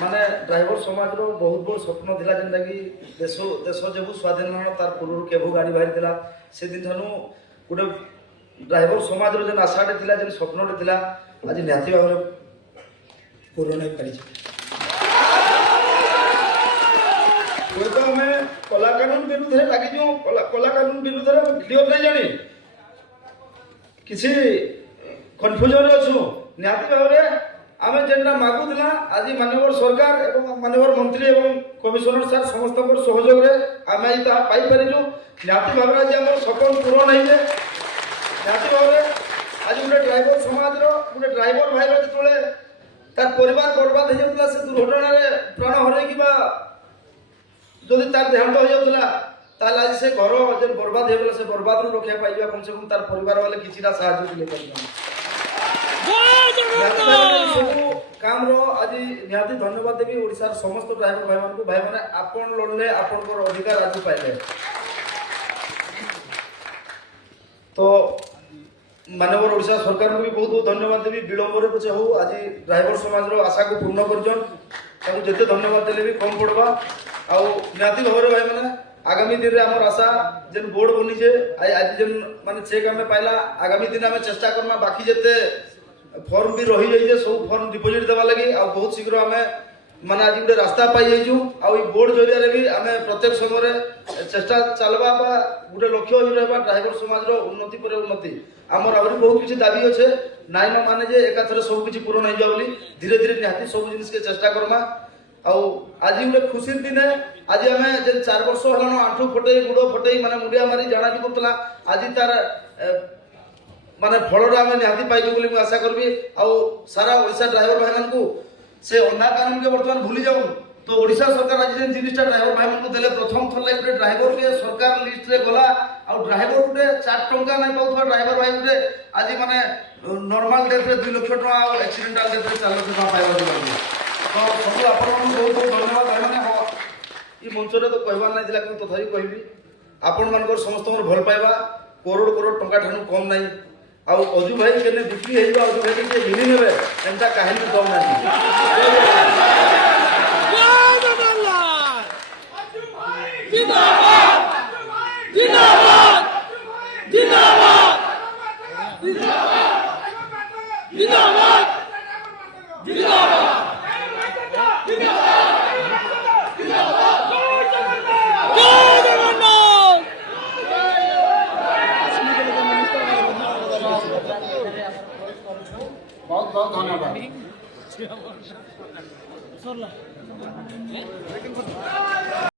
माने ड्राइवर समाज रो बहुत बड़ स्वप्न थिला जेंदा कि देश देश जेबु स्वाधीन न तार पूर्व केबु गाड़ी बाहर थिला से दिन थानु गुटे ड्राइवर समाज रो जेन आशाटे थिला जेन स्वप्नटे थिला आज निहाती भाबरे पूर्ण होई परिछ कोई तो हमें कला कानून विरुद्ध रे लागी जो कला कानून विरुद्ध रे क्लियर नहीं जानी किसी कन्फ्यूजन रे अछु निहाती भाबरे आमे जेनटा मागुला आज माननीय सरकार एवं माननीय मंत्री एवं कमिशनर सर समस्त सहयोग रे आमे ता पाई परिजु निहाती भाबरे आज हमर सपन पूर्ण होइबे निहाती भाबरे आज गुटे ड्राइवर समाज रो गुटे ड्राइवर भाई रो जतले तार परिवार बर्बाद हो जाउतला से दुर्घटना रे प्राण हरै किबा जदि तार देहांत हो जाउतला ताल आज से घर जे बर्बाद हो गेला से बर्बाद रो रक्षा पाइबा कम से कम तार परिवार वाले किछिटा सहायता ले पाइबा काम रो आज निहाती धन्यवाद देवी ओडिसा समस्त ड्राइवर भाई मानकु भाई माने आपन लड़ले आपन को अधिकार आज पाइले तो माननीय ओडिसा सरकार को भी बहुत बहुत धन्यवाद देवी विलंब रे पछे हो आज ड्राइवर समाज रो आशा को पूर्ण करजन ताकू जते धन्यवाद देले भी कम पड़बा आ निहाती भाबरे भाई माने आगामी दिन रे हमर आशा जेन बोर्ड बनी जे आज जेन माने चेक हमें पाइला आगामी दिन हमें चेष्टा करना बाकी जते फॉर्म भी रही जाइए सब फॉर्म डिपोजिट देवा लगी आ बहुत शीघ्र आमे माने आज गोटे रास्ता पाई जाइजु आ बोर्ड जरिया रे भी आमे प्रत्येक समय रे चेष्टा चलबा बा गोटे लक्ष्य ही रहबा ड्राइवर समाज रो उन्नति पर उन्नति हमर आहुरी बहुत किछि दाबी अछि नाइ न माने जे एकाथरे सब किछि पूर्ण हो जाबली धीरे धीरे निहाती सब जिनिस के चेष्टा करमा आ आज गोटे खुशी दिन आज हमें जे 4 वर्ष हलानो आंठू फटई गुड़ फटई माने मुंडिया मारी जाना भी करतला आज तार माने फलटा आम निहाती पाइबे बोली मैं आशा करबी आ सारा ओडिशा ड्राइवर भाई मानकु से अन्ना कानून के वर्तमान भूली जाऊ तो ओडिशा सरकार आज जेन जिनिसटा ड्राइवर भाई मानकु देले प्रथम थर लाइक ड्राइवर के सरकार लिस्ट रे गला आ ड्राइवर गुटे 4 टंका नै पाउथवा ड्राइवर भाई गुटे आज माने नॉर्मल डेथ रे 2 लाख टका आ एक्सीडेंटल डेथ रे 4 लाख टका पाइबा दिबा तो सब आपन बहुत बहुत धन्यवाद भाई माने हो ई मंच रे तो कहबा नै दिला कि तथापि कहबी आपन मानकर समस्त भल पाइबा करोड़ करोड़ टंका ठानु कम नै आउ अजू भाई केने बिक्री हेइबा अजू भाई के मिली नेबे एंता काहिनी कम नाही जिंदाबाद जिंदाबाद जिंदाबाद जिंदाबाद जिंदाबाद बहुत बहुत धन्यवाद।